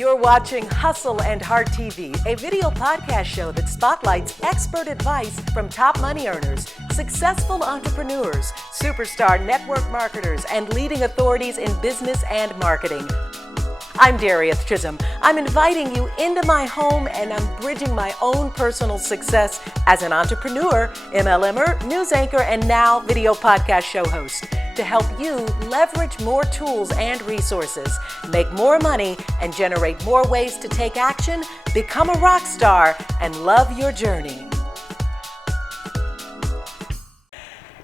You're watching Hustle and Heart TV, a video podcast show that spotlights expert advice from top money earners, successful entrepreneurs, superstar network marketers, and leading authorities in business and marketing. I'm Darieth Chisolm. I'm inviting you into my home and I'm bridging my own personal success as an entrepreneur, MLMer, news anchor, and now video podcast show host to help you leverage more tools and resources, make more money, and generate more ways to take action, become a rock star, and love your journey.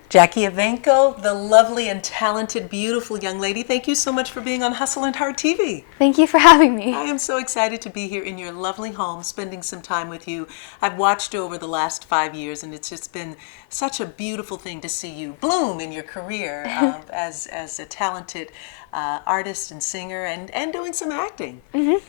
Jackie EVANCHO, the lovely and talented, beautiful young lady, thank you so much for being on Hustle and Heart TV. Thank you for having me. I am so excited to be here in your lovely home, spending some time with you. I've watched you over the last 5 years, and it's just been such a beautiful thing to see you bloom in your career as a talented artist and singer, and doing some acting.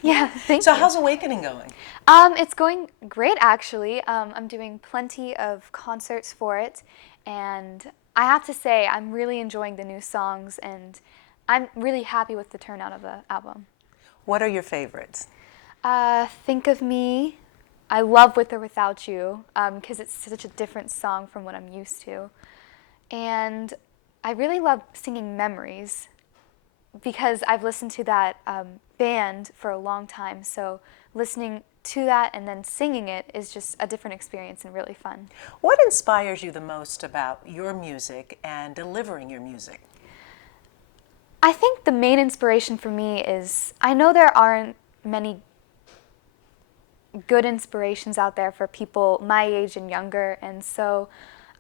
Yeah, thank you. So how's Awakening going? It's going great, actually. I'm doing plenty of concerts for it, and I have to say I'm really enjoying the new songs, and I'm really happy with the turnout of the album. What are your favorites? Think of Me. I love With or Without You because it's such a different song from what I'm used to. And I really love singing Memories because I've listened to that band for a long time, so listening to that and then singing it is just a different experience and really fun. What inspires you the most about your music and delivering your music? I think the main inspiration for me is, I know there aren't many good inspirations out there for people my age and younger, and so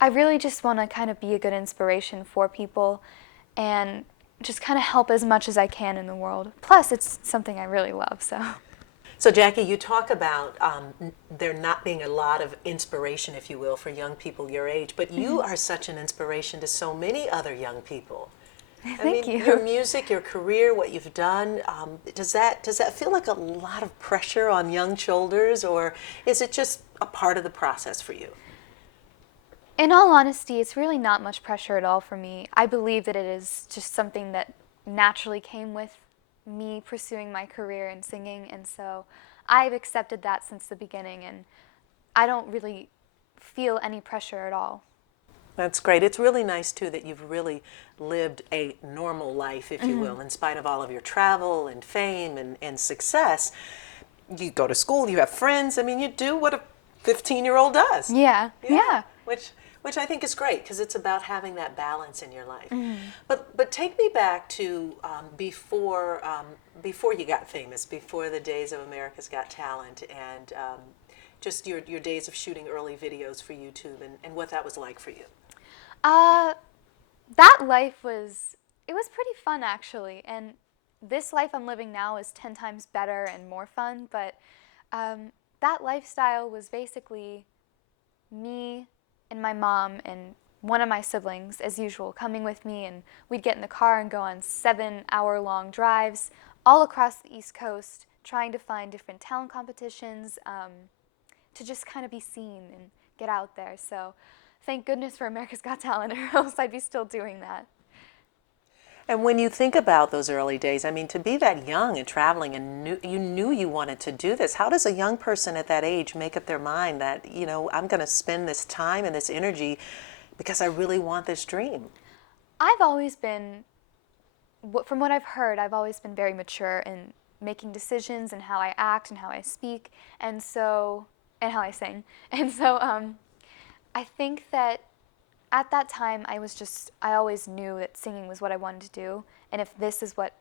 I really just want to kind of be a good inspiration for people and just kind of help as much as I can in the world. Plus, it's something I really love, so. So Jackie, you talk about there not being a lot of inspiration, if you will, for young people your age, but you are such an inspiration to so many other young people. Thank you. Your music, your career, what you've done, does that feel like a lot of pressure on young shoulders, or is it just a part of the process for you? In all honesty, it's really not much pressure at all for me. I believe that it is just something that naturally came with me pursuing my career in singing, and so I've accepted that since the beginning, and I don't really feel any pressure at all. That's great. It's really nice, too, that you've really lived a normal life, if you will, in spite of all of your travel and fame and success. You go to school, you have friends. I mean, you do what a 15-year-old does. Yeah. Which I think is great, because it's about having that balance in your life. But take me back to before you got famous, before the days of America's Got Talent, and just your days of shooting early videos for YouTube, and what that was like for you. That life was pretty fun, actually, and this life I'm living now is 10 times better and more fun, but that lifestyle was basically me and my mom and one of my siblings, as usual, coming with me, and we'd get in the car and go on 7-hour-long drives all across the East Coast, trying to find different talent competitions to just kind of be seen and get out there. So thank goodness for America's Got Talent, or else I'd be still doing that. And when you think about those early days, I mean, to be that young and traveling, and you knew you wanted to do this, how does a young person at that age make up their mind that, I'm going to spend this time and this energy because I really want this dream? I've always been, from what I've heard, I've always been very mature in making decisions and how I act and how I speak, and how I sing. And so I think that at that time, I always knew that singing was what I wanted to do, and if this is what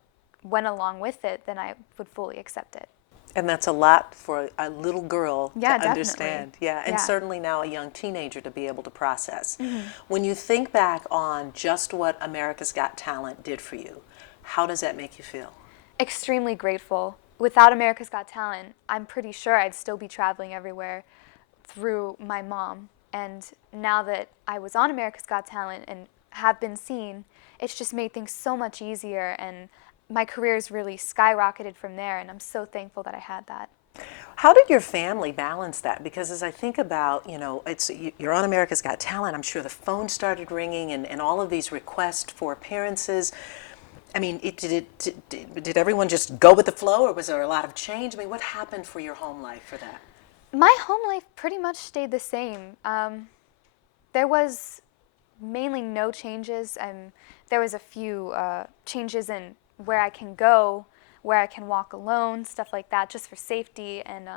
went along with it, then I would fully accept it. And that's a lot for a little girl to definitely. understand. And certainly now a young teenager to be able to process. When you think back on just what America's Got Talent did for you, how does that make you feel? Extremely grateful. Without America's Got Talent, I'm pretty sure I'd still be traveling everywhere through my mom. And now that I was on America's Got Talent and have been seen, it's just made things so much easier, and my career's really skyrocketed from there, and I'm so thankful that I had that. How did your family balance that? Because as I think about, you're on America's Got Talent, I'm sure the phone started ringing and all of these requests for appearances. I mean, did everyone just go with the flow, or was there a lot of change? I mean, what happened for your home life for that? My home life pretty much stayed the same. There was mainly no changes, and there was a few changes in where I can go, where I can walk alone, stuff like that, just for safety and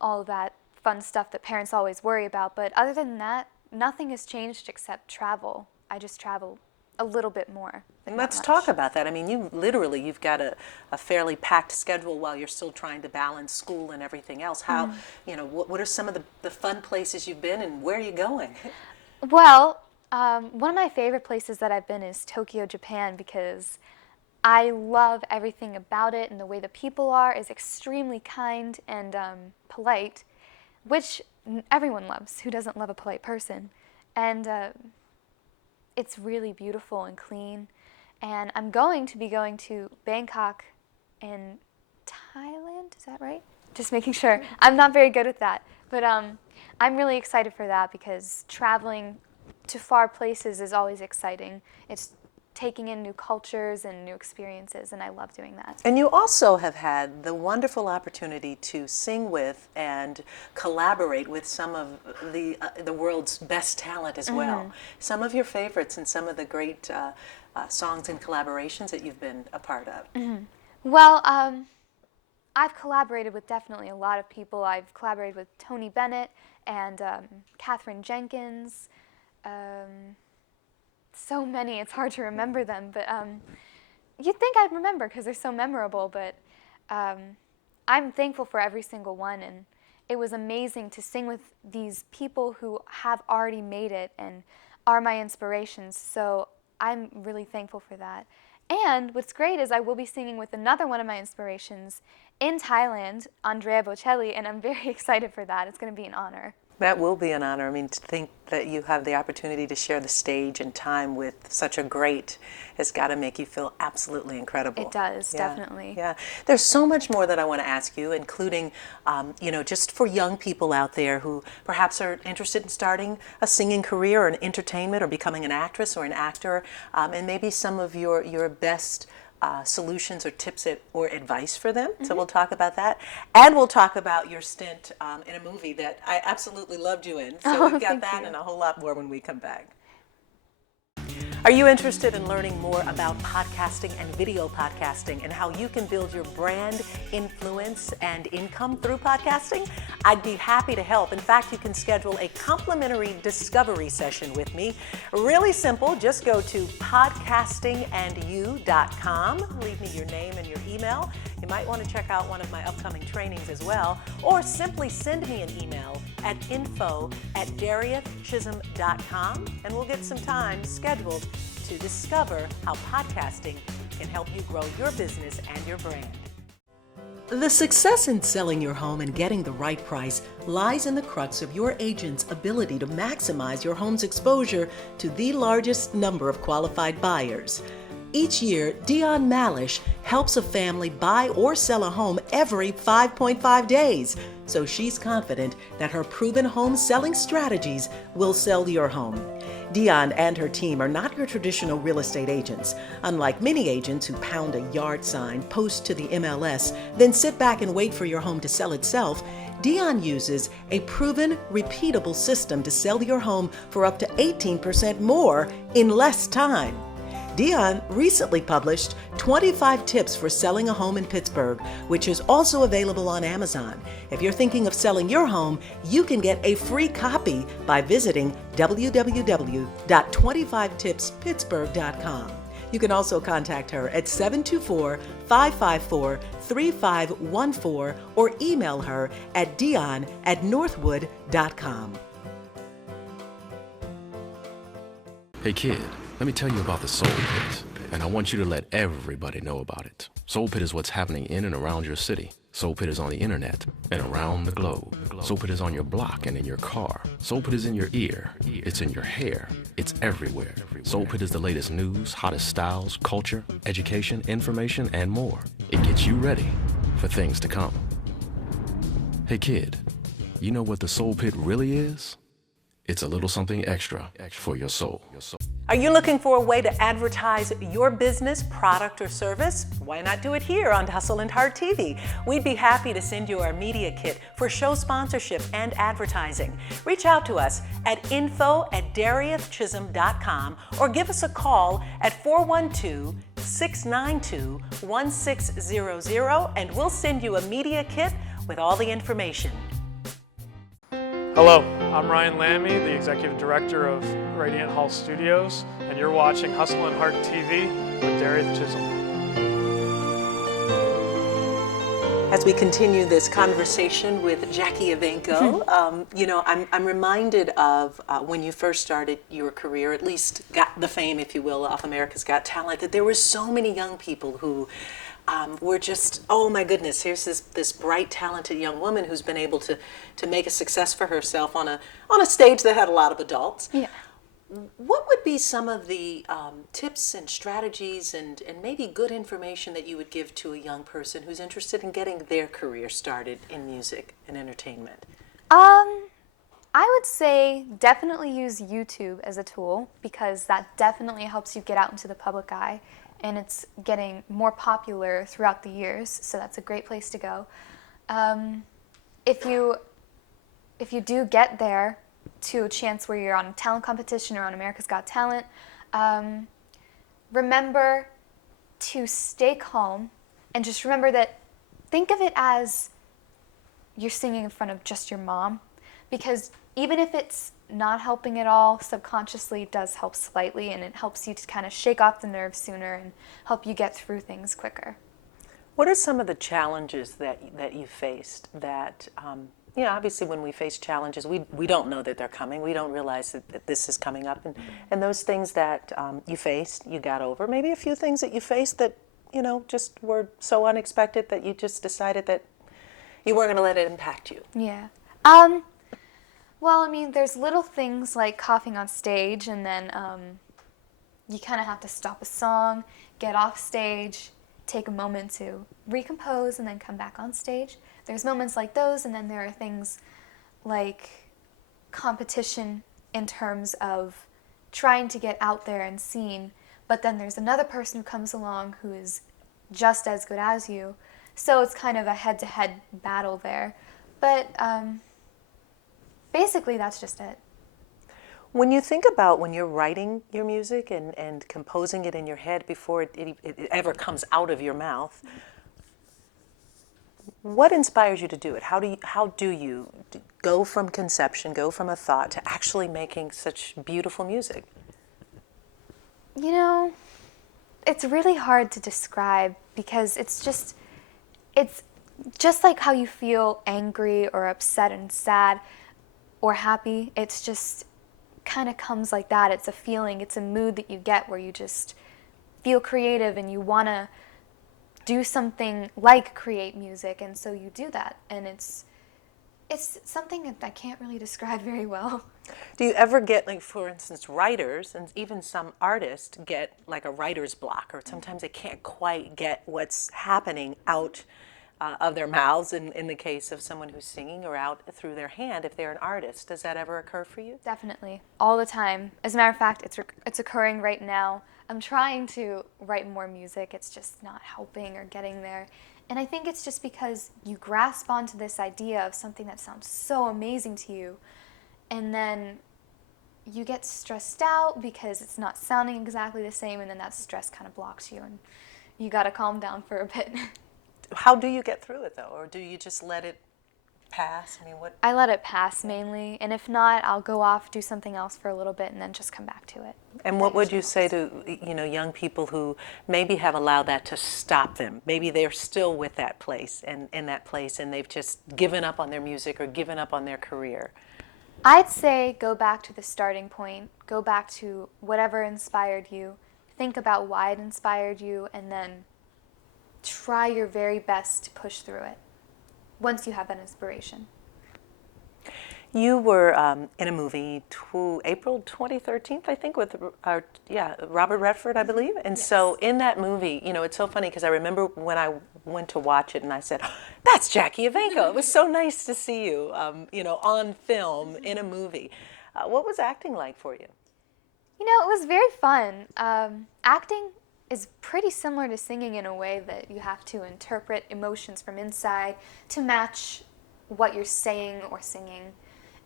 all of that fun stuff that parents always worry about. But other than that, nothing has changed except travel. I just travel a little bit more. And let's talk about that. I mean, you've got a fairly packed schedule while you're still trying to balance school and everything else. How, what are some of the fun places you've been, and where are you going? Well, one of my favorite places that I've been is Tokyo, Japan, because I love everything about it, and the way the people are is extremely kind and polite, which everyone loves. Who doesn't love a polite person? And it's really beautiful and clean. And I'm going to be going to Bangkok in Thailand, is that right? Just making sure. I'm not very good at that. But I'm really excited for that, because traveling to far places is always exciting. It's taking in new cultures and new experiences, and I love doing that. And you also have had the wonderful opportunity to sing with and collaborate with some of the world's best talent as well. Some of your favorites and some of the great songs and collaborations that you've been a part of. Well, I've collaborated with definitely a lot of people. I've collaborated with Tony Bennett and Katherine Jenkins. So many, it's hard to remember them, but you'd think I'd remember because they're so memorable, but I'm thankful for every single one, and it was amazing to sing with these people who have already made it and are my inspirations, so I'm really thankful for that. And what's great is I will be singing with another one of my inspirations in Thailand, Andrea Bocelli, and I'm very excited for that. It's going to be an honor. That will be an honor. I mean, to think that you have the opportunity to share the stage and time with such a great has got to make you feel absolutely incredible. It does, definitely. Yeah. There's so much more that I want to ask you, including, just for young people out there who perhaps are interested in starting a singing career or an entertainment or becoming an actress or an actor, and maybe some of your best solutions or tips or advice for them. So we'll talk about that. And we'll talk about your stint in a movie that I absolutely loved you in. So we've got that and a whole lot more when we come back. Are you interested in learning more about podcasting and video podcasting and how you can build your brand, influence, and income through podcasting? I'd be happy to help. In fact, you can schedule a complimentary discovery session with me. Really simple. Just go to podcastingandyou.com. Leave me your name and your email. You might want to check out one of my upcoming trainings as well, or simply send me an email at info@dariethchisholm.com, and we'll get some time scheduled to discover how podcasting can help you grow your business and your brand. The success in selling your home and getting the right price lies in the crux of your agent's ability to maximize your home's exposure to the largest number of qualified buyers. Each year, Dion Malish helps a family buy or sell a home every 5.5 days, so she's confident that her proven home selling strategies will sell your home. Dion and her team are not your traditional real estate agents. Unlike many agents who pound a yard sign, post to the MLS, then sit back and wait for your home to sell itself, Dion uses a proven, repeatable system to sell your home for up to 18% more in less time. Dion recently published 25 tips for selling a home in Pittsburgh, which is also available on Amazon. If you're thinking of selling your home, you can get a free copy by visiting www.25tipspittsburgh.com. You can also contact her at 724-554-3514 or email her at dion@northwood.com. Hey kid, let me tell you about the Soul Pit, and I want you to let everybody know about it. Soul Pit is what's happening in and around your city. Soul Pit is on the internet and around the globe. Soul Pit is on your block and in your car. Soul Pit is in your ear. It's in your hair. It's everywhere. Soul Pit is the latest news, hottest styles, culture, education, information, and more. It gets you ready for things to come. Hey kid, you know what the Soul Pit really is? It's a little something extra for your soul. Are you looking for a way to advertise your business, product, or service? Why not do it here on Hustle and Heart TV? We'd be happy to send you our media kit for show sponsorship and advertising. Reach out to us at info@dariethchisholm.com or give us a call at 412-692-1600 and we'll send you a media kit with all the information. Hello, I'm Ryan Lammy, the Executive Director of Radiant Hall Studios, and you're watching Hustle and Heart TV with Darieth Chisolm. As we continue this conversation with Jackie EVANCHO, I'm reminded of when you first started your career, at least got the fame, if you will, of America's Got Talent, that there were so many young people who were just, oh my goodness, here's this bright, talented young woman who's been able to make a success for herself on a stage that had a lot of adults. Yeah. What would be some of the tips and strategies and maybe good information that you would give to a young person who's interested in getting their career started in music and entertainment? I would say definitely use YouTube as a tool because that definitely helps you get out into the public eye, and it's getting more popular throughout the years, so that's a great place to go. If you do get there to a chance where you're on a talent competition or on America's Got Talent, remember to stay calm and just remember that, think of it as you're singing in front of just your mom, because even if it's not helping at all, subconsciously it does help slightly, and it helps you to kind of shake off the nerves sooner and help you get through things quicker. What are some of the challenges that you faced that, obviously when we face challenges, we don't know that they're coming. We don't realize that this is coming up. And those things that you faced, you got over. Maybe a few things that you faced that, just were so unexpected that you just decided that you weren't going to let it impact you. Yeah. Well, I mean, there's little things like coughing on stage, and then you kind of have to stop a song, get off stage, take a moment to recompose, and then come back on stage. There's moments like those, and then there are things like competition in terms of trying to get out there and seen, but then there's another person who comes along who is just as good as you, so it's kind of a head-to-head battle there. But basically, that's just it. When you think about when you're writing your music and composing it in your head before it ever comes out of your mouth, what inspires you to do it? How do you go from conception, go from a thought to actually making such beautiful music? It's really hard to describe because it's just like how you feel angry or upset and sad or happy. It's just kind of comes like that. It's a feeling, it's a mood that you get where you just feel creative and you want to do something like create music, and so you do that, and it's something that I can't really describe very well. Do you ever get, like, for instance, writers and even some artists get like a writer's block, or sometimes they can't quite get what's happening out of their mouths in the case of someone who's singing, or out through their hand if they're an artist? Does that ever occur for you? Definitely, all the time. As a matter of fact, it's occurring right now. I'm trying to write more music, it's just not helping or getting there. And I think it's just because you grasp onto this idea of something that sounds so amazing to you, and then you get stressed out because it's not sounding exactly the same, and then that stress kind of blocks you, and you gotta calm down for a bit. How do you get through it, though? Or do you just let it pass? I mean, what? I let it pass mainly, and if not, I'll go off, do something else for a little bit, and then just come back to it. And what would you say to, young people who maybe have allowed that to stop them? Maybe they're still with that place and in that place, and they've just given up on their music or given up on their career. I'd say go back to the starting point, go back to whatever inspired you, think about why it inspired you, and then try your very best to push through it once you have an inspiration. You were in a movie April 2013, I think, with Robert Redford, I believe. And Yes. So in that movie, it's so funny because I remember when I went to watch it and I said, "Oh, that's Jackie EVANCHO." It was so nice to see you, on film in a movie. What was acting like for you? You know, it was very fun. Acting is pretty similar to singing in a way that you have to interpret emotions from inside to match what you're saying or singing.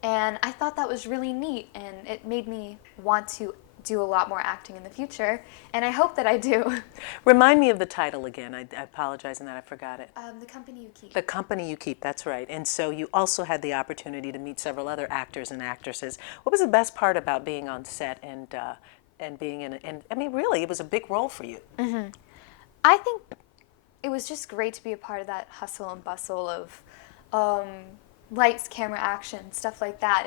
And I thought that was really neat, and it made me want to do a lot more acting in the future, and I hope that I do. Remind me of the title again. I apologize in that I forgot it. The Company You Keep. The Company You Keep, that's right. And so you also had the opportunity to meet several other actors and actresses. What was the best part about being on set and being in, and I mean, really, it was a big role for you. Mm-hmm. I think it was just great to be a part of that hustle and bustle of lights, camera, action, stuff like that.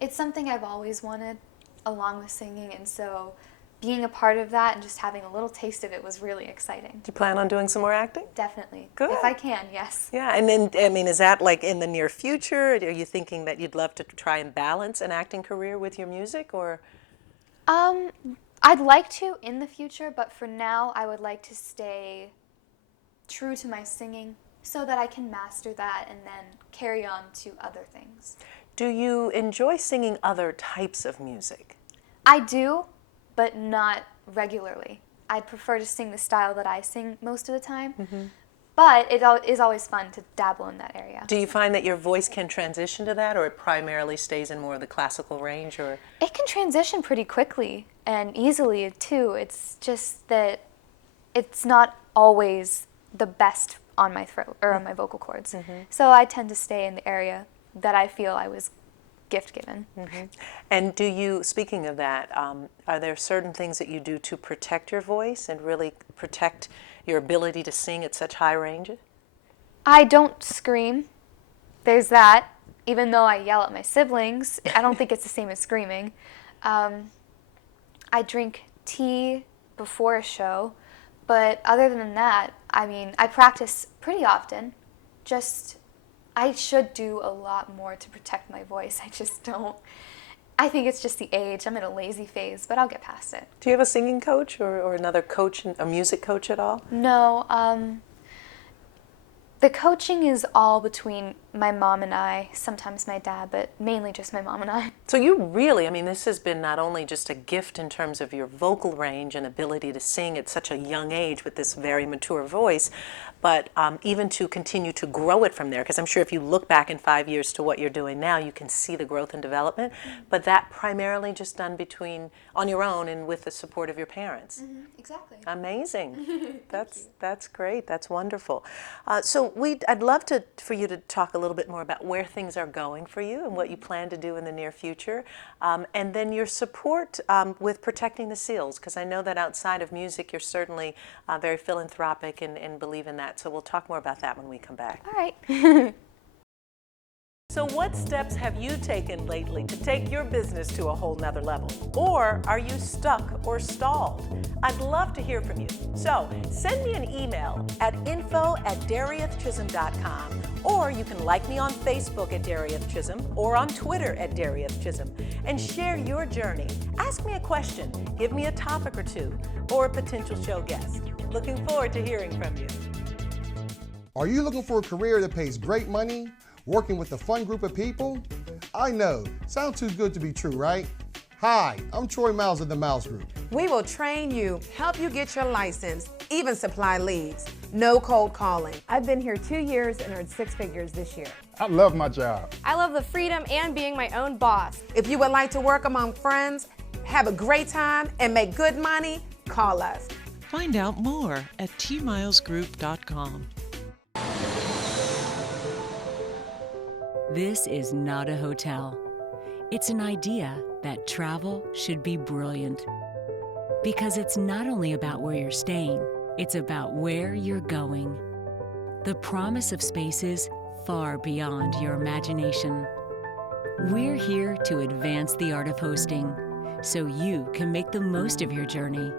It's something I've always wanted, along with singing, and so being a part of that and just having a little taste of it was really exciting. Do you plan on doing some more acting? Definitely. Good. If I can, yes. Yeah, and then, I mean, is that like in the near future? Are you thinking that you'd love to try and balance an acting career with your music, or? I'd like to in the future, but for now I would like to stay true to my singing so that I can master that and then carry on to other things. Do you enjoy singing other types of music? I do, but not regularly. I'd prefer to sing the style that I sing most of the time, but it is always fun to dabble in that area. Do you find that your voice can transition to that, or it primarily stays in more of the classical range, or? It can transition pretty quickly and easily too. It's just that it's not always the best on my throat or on my vocal cords. So I tend to stay in the area that I feel I was gift given. And do you, speaking of that, are there certain things that you do to protect your voice and really protect your ability to sing at such high ranges? I don't scream. There's that. Even though I yell at my siblings, I don't think it's the same as screaming. I drink tea before a show, but other than that, I mean, I practice pretty often. I should do a lot more to protect my voice. I just don't. I think it's just the age. I'm in a lazy phase, but I'll get past it. Do you have a singing coach or another coach, a music coach at all? No. The coaching is all between my mom and I, sometimes my dad, but mainly just my mom and I. So you really, I mean, this has been not only just a gift in terms of your vocal range and ability to sing at such a young age with this very mature voice, but even to continue to grow it from there, because I'm sure if you look back in 5 years to what you're doing now, you can see the growth and development, but that primarily just done on your own and with the support of your parents. Exactly. Amazing. That's great. That's wonderful. So I'd love for you to talk a little bit more about where things are going for you and what you plan to do in the near future, and then your support with protecting the seals, because I know that outside of music you're certainly very philanthropic and believe in that. So we'll talk more about that when we come back. All right. So what steps have you taken lately to take your business to a whole nother level? Or are you stuck or stalled? I'd love to hear from you. So send me an email at info@dariethchisholm.com, or you can like me on Facebook at Darieth Chisolm or on Twitter at Darieth Chisolm and share your journey. Ask me a question, give me a topic or two, or a potential show guest. Looking forward to hearing from you. Are you looking for a career that pays great money? Working with a fun group of people? I know, sounds too good to be true, right? Hi, I'm Troy Miles of the Miles Group. We will train you, help you get your license, even supply leads. No cold calling. I've been here 2 years and earned 6 figures this year. I love my job. I love the freedom and being my own boss. If you would like to work among friends, have a great time, and make good money, call us. Find out more at tmilesgroup.com. This is not a hotel. It's an idea that travel should be brilliant. Because it's not only about where you're staying, it's about where you're going. The promise of spaces far beyond your imagination. We're here to advance the art of hosting so you can make the most of your journey.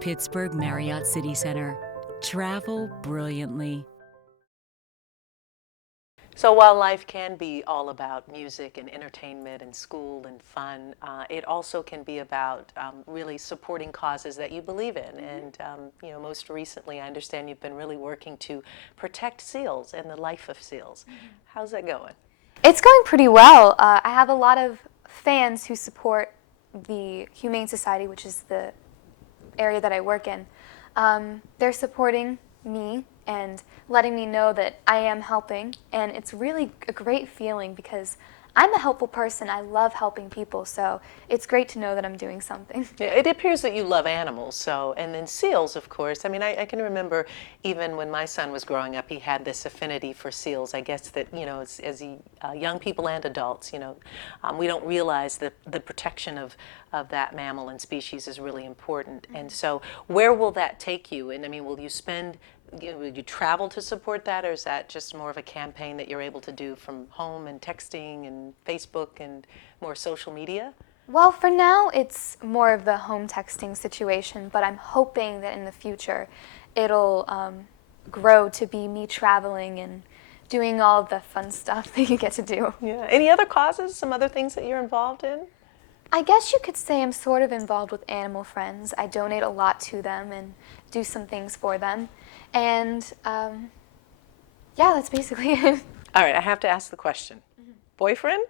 Pittsburgh Marriott City Center. Travel brilliantly. So while life can be all about music and entertainment and school and fun, it also can be about really supporting causes that you believe in. And most recently, I understand you've been really working to protect seals and the life of seals. How's that going? It's going pretty well. I have a lot of fans who support the Humane Society, which is the area that I work in, they're supporting me and letting me know that I am helping, and it's really a great feeling because I'm a helpful person. I love helping people, so it's great to know that I'm doing something. Yeah, it appears that you love animals, so, and then seals, of course. I mean, I can remember even when my son was growing up, he had this affinity for seals. I guess that, you know, as young people and adults, you know, we don't realize that the protection of that mammal and species is really important. And so where will that take you? And I mean, will you spend, will you travel to support that, or is that just more of a campaign that you're able to do from home and texting and Facebook and more social media? Well, for now, it's more of the home texting situation, but I'm hoping that in the future it'll grow to be me traveling and doing all of the fun stuff that you get to do. Yeah. Any other causes, some other things that you're involved in? I guess you could say I'm sort of involved with Animal Friends. I donate a lot to them and do some things for them. And yeah, that's basically it. All right, I have to ask the question. Boyfriend?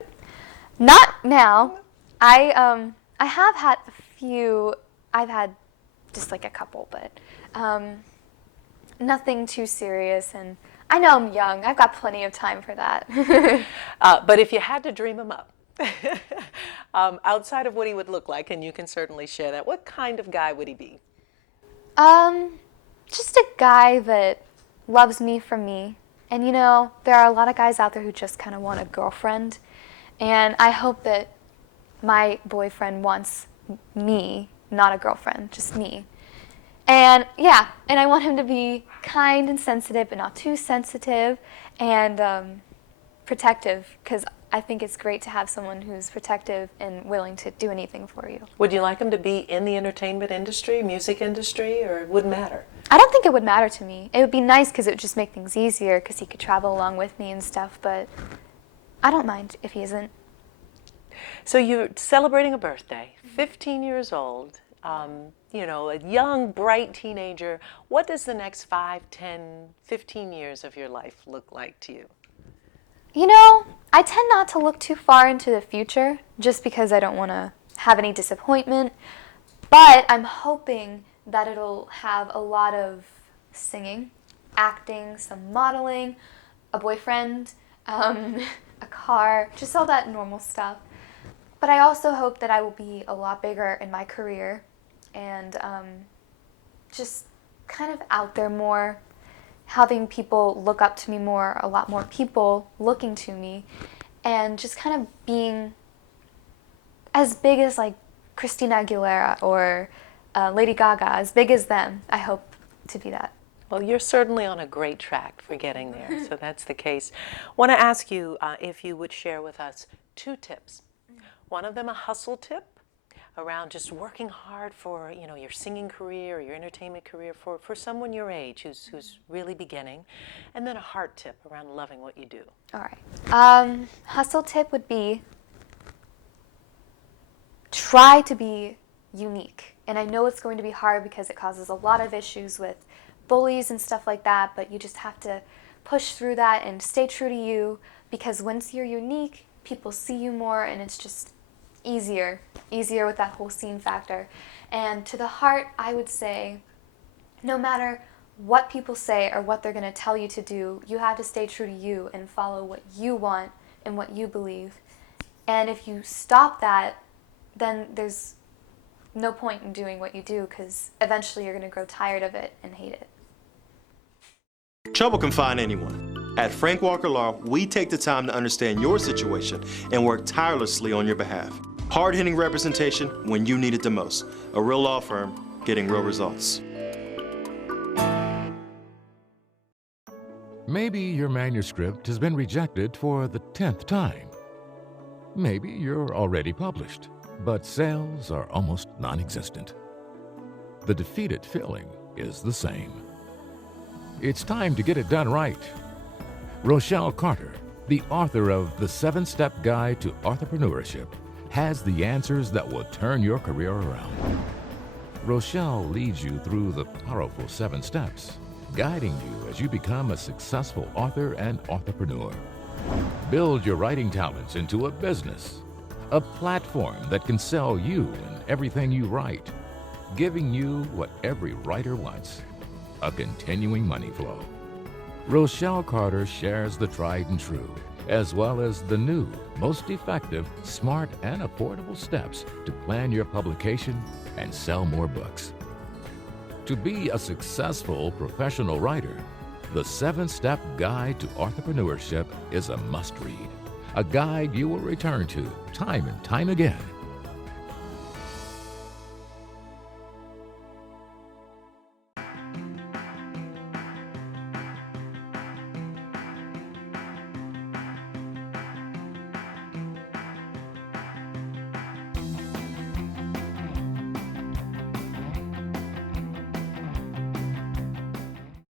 Not now. I have had a few. I've had just like a couple, but nothing too serious. And I know I'm young. I've got plenty of time for that. But if you had to dream him up, outside of what he would look like, and you can certainly share that, what kind of guy would he be? Just a guy that loves me for me. And you know, there are a lot of guys out there who just kind of want a girlfriend. And I hope that my boyfriend wants me, not a girlfriend, just me. And yeah, and I want him to be kind and sensitive, but not too sensitive, and protective, because I think it's great to have someone who's protective and willing to do anything for you. Would you like him to be in the entertainment industry, music industry, or it wouldn't matter? I don't think it would matter to me. It would be nice because it would just make things easier because he could travel along with me and stuff, but I don't mind if he isn't. So you're celebrating a birthday, 15 years old, you know, a young, bright teenager. What does the next 5, 10, 15 years of your life look like to you? You know, I tend not to look too far into the future just because I don't want to have any disappointment, but I'm hoping that it'll have a lot of singing, acting, some modeling, a boyfriend, a car, just all that normal stuff. But I also hope that I will be a lot bigger in my career and just kind of out there more, having people look up to me more, a lot more people looking to me, and just kind of being as big as like Christina Aguilera or Lady Gaga, as big as them. I hope to be that. Well, you're certainly on a great track for getting there, so that's the case. I want to ask you if you would share with us 2 tips. One of them a hustle tip around just working hard for, you know, your singing career or your entertainment career for someone your age who's really beginning, and then a heart tip around loving what you do. All right. Hustle tip would be try to be unique. And I know it's going to be hard because it causes a lot of issues with bullies and stuff like that, but you just have to push through that and stay true to you, because once you're unique, people see you more and it's just easier with that whole scene factor. And to the heart, I would say, no matter what people say or what they're going to tell you to do, you have to stay true to you and follow what you want and what you believe. And if you stop that, then there's no point in doing what you do, because eventually you're going to grow tired of it and hate it. Trouble can find anyone. At Frank Walker Law, we take the time to understand your situation and work tirelessly on your behalf. Hard-hitting representation when you need it the most. A real law firm getting real results. Maybe your manuscript has been rejected for the 10th time. Maybe you're already published, but sales are almost non-existent. The defeated feeling is the same. It's time to get it done right. Rochelle Carter, the author of The 7-Step Guide to Entrepreneurship, has the answers that will turn your career around. Rochelle leads you through the powerful 7 steps, guiding you as you become a successful author and entrepreneur. Build your writing talents into a business. A platform that can sell you and everything you write, giving you what every writer wants, a continuing money flow. Rochelle Carter shares the tried and true, as well as the new, most effective, smart, and affordable steps to plan your publication and sell more books. To be a successful professional writer, the 7-Step Guide to Entrepreneurship is a must-read, a guide you will return to time and time again